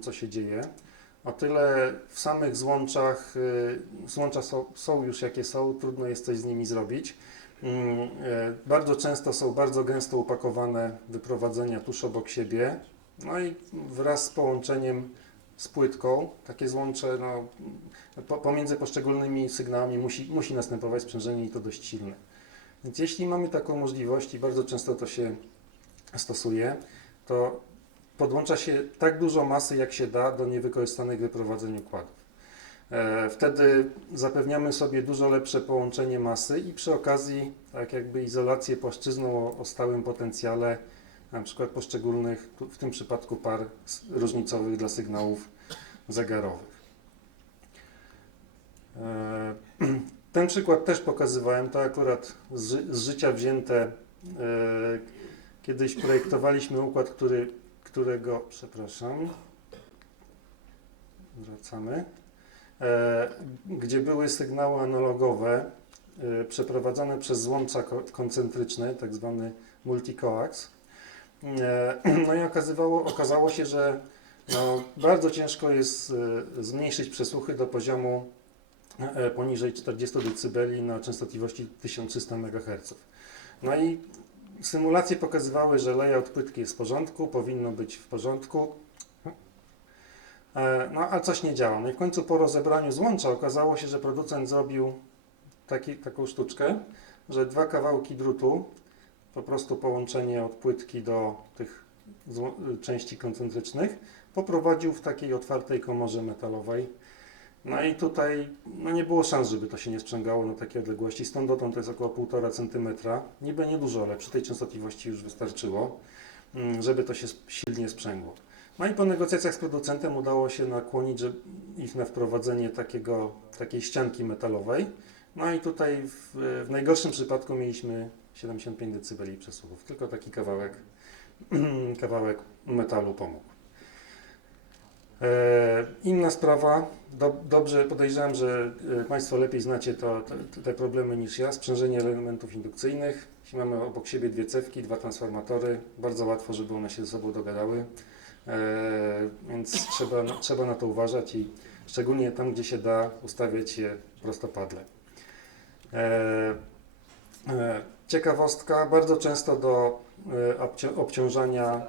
co się dzieje. O tyle w samych złączach, y, złącza są, są już jakie są, trudno jest coś z nimi zrobić. Mm, e, Bardzo często są bardzo gęsto upakowane wyprowadzenia tuż obok siebie. No i wraz z połączeniem z płytką, takie złącze no, po, pomiędzy poszczególnymi sygnałami musi, musi następować sprzężenie i to dość silne. Więc jeśli mamy taką możliwość i bardzo często to się stosuje, to podłącza się tak dużo masy, jak się da do niewykorzystanych wyprowadzeń układów. E, Wtedy zapewniamy sobie dużo lepsze połączenie masy i przy okazji tak jakby izolację płaszczyzną o, o stałym potencjale, na przykład poszczególnych, w tym przypadku par różnicowych dla sygnałów zegarowych. E, Ten przykład też pokazywałem, to akurat z, z życia wzięte. E, Kiedyś projektowaliśmy układ, który, którego, przepraszam, wracamy, e, gdzie były sygnały analogowe e, przeprowadzane przez złącza ko- koncentryczne, tak zwany multicoax. E, No i okazywało, okazało się, że no, bardzo ciężko jest e, zmniejszyć przesłuchy do poziomu e, poniżej 40 dB na częstotliwości 1300 MHz. No i symulacje pokazywały, że layout płytki jest w porządku, powinno być w porządku. E, No a coś nie działa. No i w końcu po rozebraniu złącza okazało się, że producent zrobił taki, taką sztuczkę, że dwa kawałki drutu, po prostu połączenie od płytki do tych części koncentrycznych, poprowadził w takiej otwartej komorze metalowej. No i tutaj no nie było szans, żeby to się nie sprzęgało na takiej odległości. Stąd dotąd to jest około 1,5 cm. Niby niedużo, ale przy tej częstotliwości już wystarczyło, mm, żeby to się silnie sprzęgło. No i po negocjacjach z producentem udało się nakłonić ich na wprowadzenie takiego, takiej ścianki metalowej. No i tutaj w, w najgorszym przypadku mieliśmy 75 dB przesłuchów. Tylko taki kawałek, kawałek metalu pomógł. E, Inna sprawa, do, dobrze podejrzewam, że e, Państwo lepiej znacie to, te, te problemy niż ja, sprzężenie elementów indukcyjnych. Jeśli mamy obok siebie dwie cewki, dwa transformatory, bardzo łatwo, żeby one się ze sobą dogadały, e, więc trzeba, trzeba na to uważać i szczególnie tam, gdzie się da, ustawiać je prostopadle. Ciekawostka, bardzo często do obcią- obciążania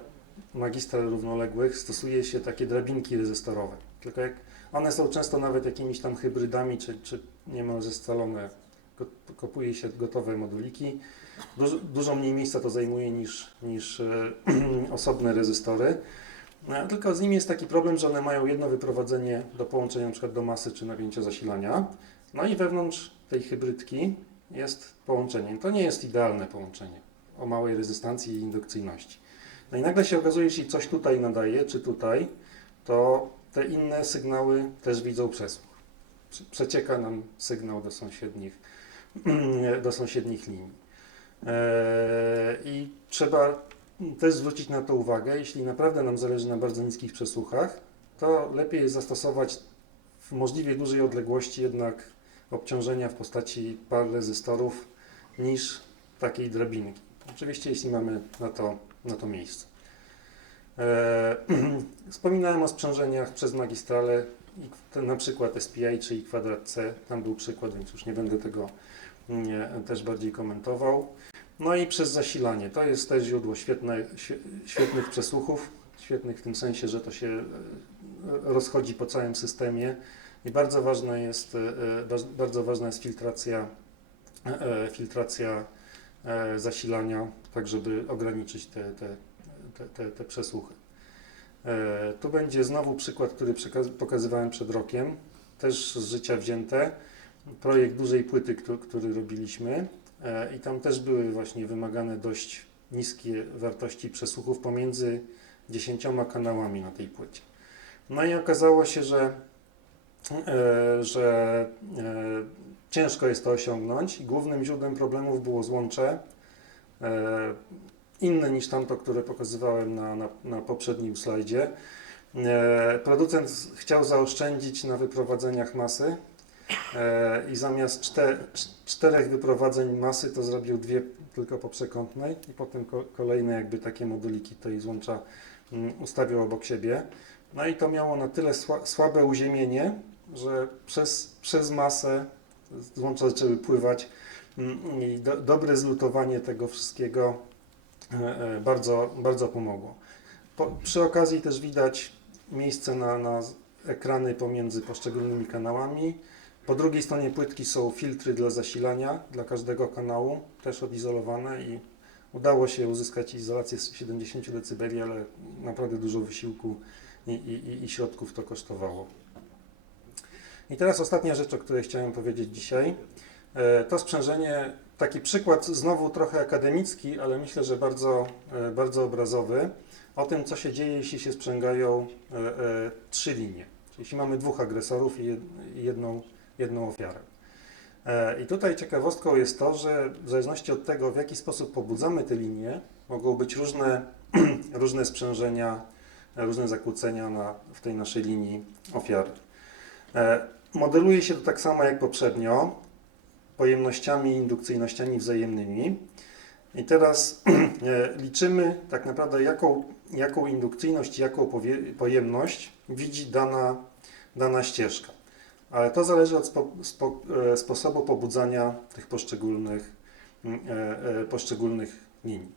magistral równoległych stosuje się takie drabinki rezystorowe. Tylko jak one są często nawet jakimiś tam hybrydami, czy, czy niemal zestalone. Ko- Kopuje się gotowe moduliki. Dużo, dużo mniej miejsca to zajmuje niż, niż e, osobne rezystory. No, tylko z nimi jest taki problem, że one mają jedno wyprowadzenie do połączenia np. do masy czy napięcia zasilania. No i wewnątrz tej hybrydki jest połączenie. To nie jest idealne połączenie o małej rezystancji i indukcyjności. No i nagle się okazuje, jeśli coś tutaj nadaje, czy tutaj, to te inne sygnały też widzą przesłuch. Prze- Przecieka nam sygnał do sąsiednich, do sąsiednich linii. Eee, I trzeba też zwrócić na to uwagę, jeśli naprawdę nam zależy na bardzo niskich przesłuchach, to lepiej jest zastosować w możliwie dużej odległości jednak obciążenia w postaci par rezystorów niż takiej drabinki. Oczywiście jeśli mamy na to, na to miejsce. E, wspominałem o sprzężeniach przez magistrale, i na przykład SPI, czyli kwadrat C, tam był przykład, więc już nie będę tego nie, też bardziej komentował. No i przez zasilanie, to jest też źródło świetne, świe- świetnych przesłuchów, świetnych w tym sensie, że to się e, rozchodzi po całym systemie i bardzo ważna jest, e, bardzo ważna jest filtracja, filtracja zasilania, tak żeby ograniczyć te, te, te, te, te przesłuchy. E, Tu będzie znowu przykład, który pokazywałem przed rokiem, też z życia wzięte. Projekt dużej płyty, któ- który robiliśmy e, i tam też były właśnie wymagane dość niskie wartości przesłuchów pomiędzy dziesięcioma kanałami na tej płycie. No i okazało się, że, e, że e, ciężko jest to osiągnąć. Głównym źródłem problemów było złącze, e, inne niż tamto, które pokazywałem na, na, na poprzednim slajdzie. E, Producent chciał zaoszczędzić na wyprowadzeniach masy e, i zamiast czte, cz- czterech wyprowadzeń masy to zrobił dwie tylko po przekątnej i potem ko, kolejne jakby takie moduliki tej złącza mm, ustawił obok siebie. No i to miało na tyle sła, słabe uziemienie, że przez, przez masę złącza zaczęły pływać mm, i do, dobre zlutowanie tego wszystkiego e, e, bardzo, bardzo pomogło. Po, przy okazji też widać miejsce na, na ekrany pomiędzy poszczególnymi kanałami. Po drugiej stronie płytki są filtry dla zasilania dla każdego kanału, też odizolowane i udało się uzyskać izolację z 70 dB, ale naprawdę dużo wysiłku i, i, i środków to kosztowało. I teraz ostatnia rzecz, o której chciałem powiedzieć dzisiaj. E, To sprzężenie, taki przykład znowu trochę akademicki, ale myślę, że bardzo, e, bardzo obrazowy, o tym, co się dzieje, jeśli się sprzęgają e, trzy linie. Czyli jeśli mamy dwóch agresorów i jed- i jedną, jedną ofiarę. I tutaj ciekawostką jest to, że w zależności od tego, w jaki sposób pobudzamy te linie, mogą być różne, różne sprzężenia, różne zakłócenia na, w tej naszej linii ofiary. Modeluje się to tak samo jak poprzednio, pojemnościami i indukcyjnościami wzajemnymi. I teraz e, liczymy tak naprawdę, jaką, jaką indukcyjność, jaką pojemność widzi dana, dana ścieżka. Ale to zależy od spo, spo, e, sposobu pobudzania tych poszczególnych, mm, e, poszczególnych linii.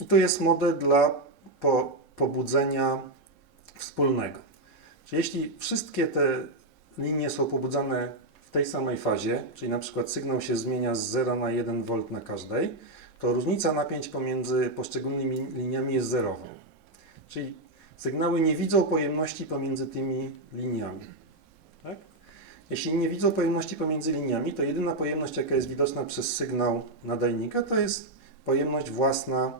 I tu jest model dla po, pobudzenia wspólnego. Czyli jeśli wszystkie te linie są pobudzane w tej samej fazie, czyli na przykład sygnał się zmienia z 0 na 1 V na każdej, to różnica napięć pomiędzy poszczególnymi liniami jest zerowa. Czyli sygnały nie widzą pojemności pomiędzy tymi liniami. Tak? Jeśli nie widzą pojemności pomiędzy liniami, to jedyna pojemność, jaka jest widoczna przez sygnał nadajnika, to jest pojemność własna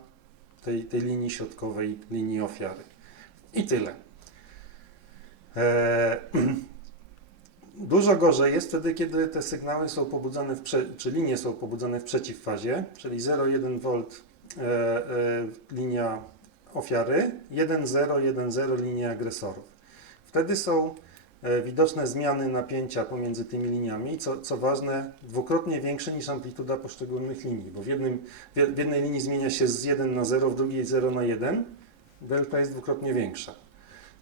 tej, tej linii środkowej, linii ofiary. I tyle. Eee, Dużo gorzej jest wtedy, kiedy te sygnały są pobudzane, w czy linie są pobudzane w przeciwfazie, czyli 0,1 V e, e, linia ofiary, 1,0, 1,0 linia agresorów. Wtedy są e, widoczne zmiany napięcia pomiędzy tymi liniami, co, co ważne, dwukrotnie większe niż amplituda poszczególnych linii, bo w, jednym, w jednej linii zmienia się z 1 na 0, w drugiej 0 na 1, delta jest dwukrotnie większa.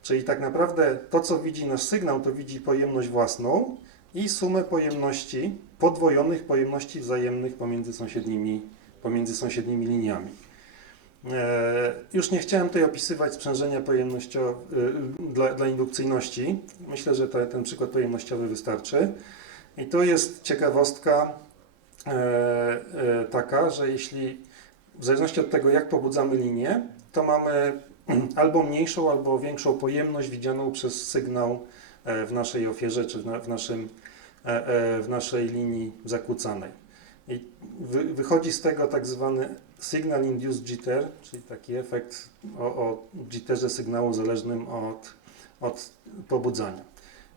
Czyli tak naprawdę to, co widzi nasz sygnał, to widzi pojemność własną i sumę pojemności, podwojonych pojemności wzajemnych pomiędzy sąsiednimi, pomiędzy sąsiednimi liniami. E, już nie chciałem tutaj opisywać sprzężenia pojemnościowe dla, dla indukcyjności. Myślę, że te, ten przykład pojemnościowy wystarczy. I tu jest ciekawostka e, e, taka, że jeśli w zależności od tego, jak pobudzamy linię, to mamy albo mniejszą, albo większą pojemność widzianą przez sygnał e, w naszej ofierze, czy w, na, w, naszym, e, e, w naszej linii zakłócanej. I wy, wychodzi z tego tak zwany signal induced jitter, czyli taki efekt o, o jitterze sygnału zależnym od, od pobudzania.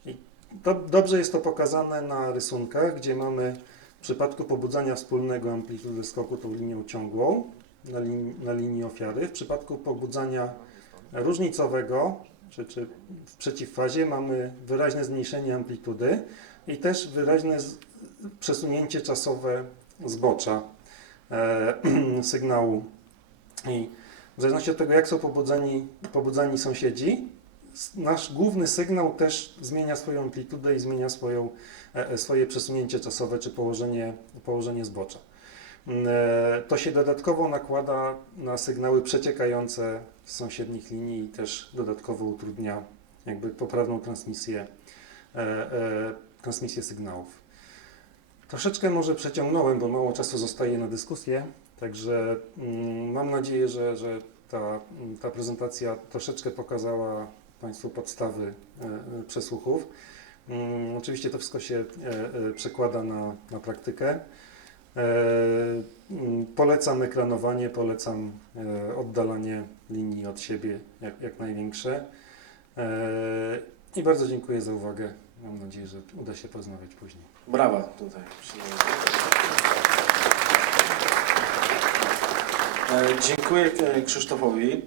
I to, dobrze jest to pokazane na rysunkach, gdzie mamy w przypadku pobudzania wspólnego amplitudę skoku tą linią ciągłą, na, lin, na linii ofiary. W przypadku pobudzania różnicowego, czy, czy w przeciwfazie, mamy wyraźne zmniejszenie amplitudy i też wyraźne z, przesunięcie czasowe zbocza e, sygnału. I w zależności od tego, jak są pobudzeni, pobudzani sąsiedzi, nasz główny sygnał też zmienia swoją amplitudę i zmienia swoją, e, e, swoje przesunięcie czasowe czy położenie, położenie zbocza. E, To się dodatkowo nakłada na sygnały przeciekające z sąsiednich linii i też dodatkowo utrudnia jakby poprawną transmisję, e, e, transmisję sygnałów. Troszeczkę może przeciągnąłem, bo mało czasu zostaje na dyskusję, także mm, mam nadzieję, że, że ta, ta prezentacja troszeczkę pokazała Państwu podstawy przesłuchów. Mm, Oczywiście to wszystko się przekłada na, na praktykę. E, mm, Polecam ekranowanie, polecam e, oddalanie linii od siebie jak, jak największe. E, I bardzo dziękuję za uwagę. Mam nadzieję, że uda się porozmawiać później. Brawa tutaj. Dziękuję Krzysztofowi.